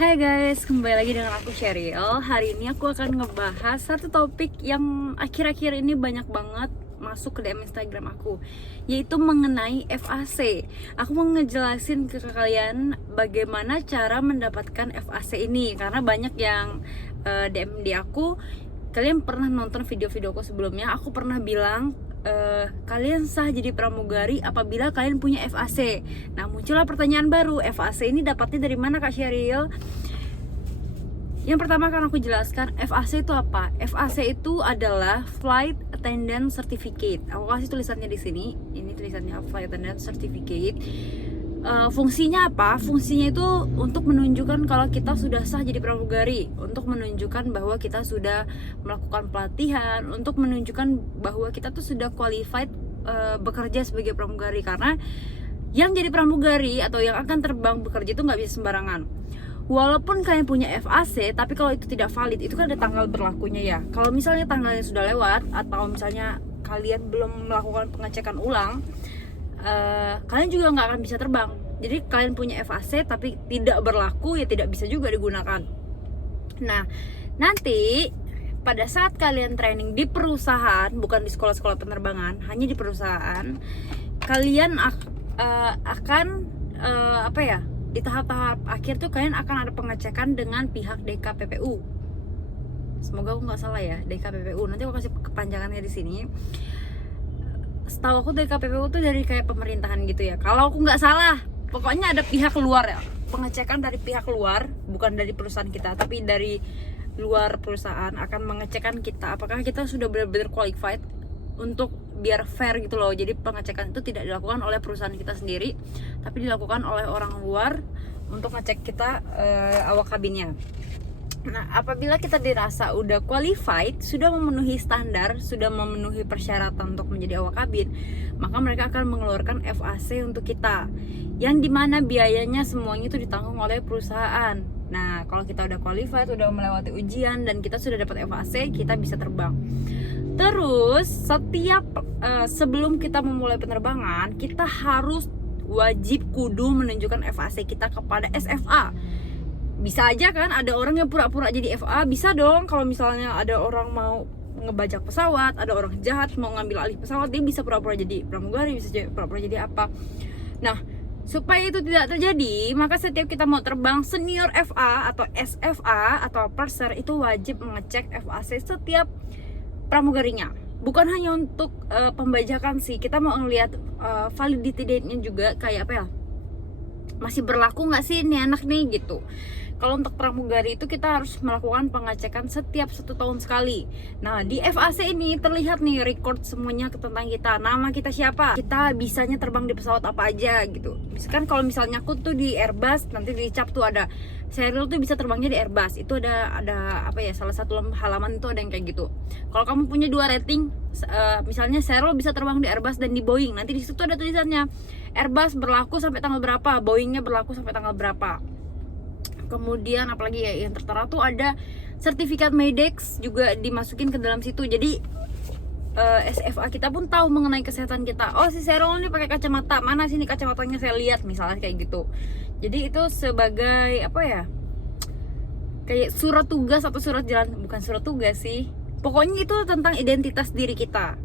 Hai guys, kembali lagi dengan aku Sheryl. Hari ini aku akan ngebahas satu topik yang akhir-akhir ini banyak banget masuk ke DM Instagram aku, yaitu mengenai FAC. Aku mau ngejelasin ke kalian bagaimana cara mendapatkan FAC ini, karena banyak yang DM di aku. Kalian pernah nonton video-videoku sebelumnya, aku pernah bilang kalian sah jadi pramugari apabila kalian punya FAC. Nah, muncullah pertanyaan baru, FAC ini dapatnya dari mana Kak Sheryl? Yang pertama akan aku jelaskan FAC itu apa. FAC itu adalah Flight Attendant Certificate. Aku kasih tulisannya di sini. Ini tulisannya Flight Attendant Certificate. Fungsinya apa? Fungsinya itu untuk menunjukkan kalau kita sudah sah jadi pramugari, untuk menunjukkan bahwa kita sudah melakukan pelatihan, untuk menunjukkan bahwa kita tuh sudah qualified bekerja sebagai pramugari. Karena yang jadi pramugari atau yang akan terbang bekerja itu nggak bisa sembarangan. Walaupun kalian punya FAC, tapi kalau itu tidak valid, itu kan ada tanggal berlakunya ya. Kalau misalnya tanggalnya sudah lewat, atau misalnya kalian belum melakukan pengecekan ulang, kalian juga nggak akan bisa terbang. Jadi kalian punya FAC tapi tidak berlaku, ya tidak bisa juga digunakan. Nah, nanti pada saat kalian training di perusahaan, bukan di sekolah-sekolah penerbangan, hanya di perusahaan, kalian akan di tahap-tahap akhir tuh kalian akan ada pengecekan dengan pihak DKPPU. Semoga aku nggak salah ya, DKPPU. Nanti aku kasih kepanjangannya di sini. Setahu aku DKPPU tuh dari kayak pemerintahan gitu ya. Kalau aku nggak salah, pokoknya ada pihak luar ya. Pengecekan dari pihak luar, bukan dari perusahaan kita, tapi dari luar perusahaan akan mengecekkan kita apakah kita sudah benar-benar qualified, untuk biar fair gitu loh. Jadi pengecekan itu tidak dilakukan oleh perusahaan kita sendiri, tapi dilakukan oleh orang luar untuk ngecek kita awak kabinnya. Nah, apabila kita dirasa udah qualified, sudah memenuhi standar, sudah memenuhi persyaratan untuk menjadi awak kabin, maka mereka akan mengeluarkan FAC untuk kita, yang dimana biayanya semuanya itu ditanggung oleh perusahaan. Nah, kalau kita udah qualified, udah melewati ujian, dan kita sudah dapat FAC, kita bisa terbang. Terus setiap sebelum kita memulai penerbangan, kita harus wajib kudu menunjukkan FAC kita kepada SFA. Bisa aja kan ada orang yang pura-pura jadi FA, bisa dong. Kalau misalnya ada orang mau ngebajak pesawat, ada orang jahat mau ngambil alih pesawat, dia bisa pura-pura jadi pramugari, bisa pura-pura jadi apa. Nah, supaya itu tidak terjadi, maka setiap kita mau terbang, senior FA atau SFA atau purser itu wajib mengecek FAC setiap pramugarinya. Bukan hanya untuk pembajakan sih, kita mau ngelihat validity date-nya juga, kayak apa ya, masih berlaku nggak sih ini anak nih gitu. Kalau untuk pramugari itu kita harus melakukan pengecekan setiap 1 tahun sekali. Nah, di FAC ini terlihat nih record semuanya tentang kita. Nama kita siapa, kita bisanya terbang di pesawat apa aja gitu. Misalkan kalau misalnya aku tuh di Airbus, nanti dicap tuh ada Sheryl tuh bisa terbangnya di Airbus. Itu ada apa ya, salah satu halaman itu ada yang kayak gitu. Kalau kamu punya 2 rating, misalnya Sheryl bisa terbang di Airbus dan di Boeing, nanti di situ ada tulisannya Airbus berlaku sampai tanggal berapa, Boeingnya berlaku sampai tanggal berapa. Kemudian apalagi ya yang tertera tuh ada sertifikat Medex juga dimasukin ke dalam situ. Jadi SFA kita pun tahu mengenai kesehatan kita. Oh, si Sheryl ini pakai kacamata, mana sini kacamatanya saya lihat, misalnya kayak gitu. Jadi itu sebagai apa ya, kayak surat tugas atau surat jalan, bukan surat tugas sih, pokoknya itu tentang identitas diri kita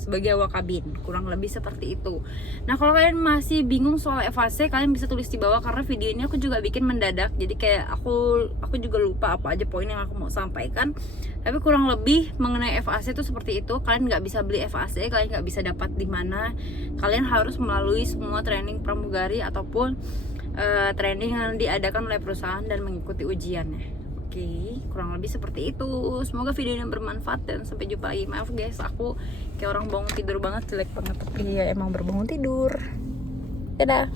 sebagai awak kabin, kurang lebih seperti itu. Nah, kalau kalian masih bingung soal FAC, kalian bisa tulis di bawah, karena video ini aku juga bikin mendadak. Jadi kayak aku juga lupa apa aja poin yang aku mau sampaikan. Tapi kurang lebih mengenai FAC itu seperti itu. Kalian nggak bisa beli FAC, kalian nggak bisa dapat di mana. Kalian harus melalui semua training pramugari ataupun training yang diadakan oleh perusahaan dan mengikuti ujiannya. Oke, kurang lebih seperti itu. Semoga video ini bermanfaat dan sampai jumpa lagi. Maaf guys, aku kayak orang bangun tidur banget, jelek banget, tapi ya emang berbangun tidur. Dadah.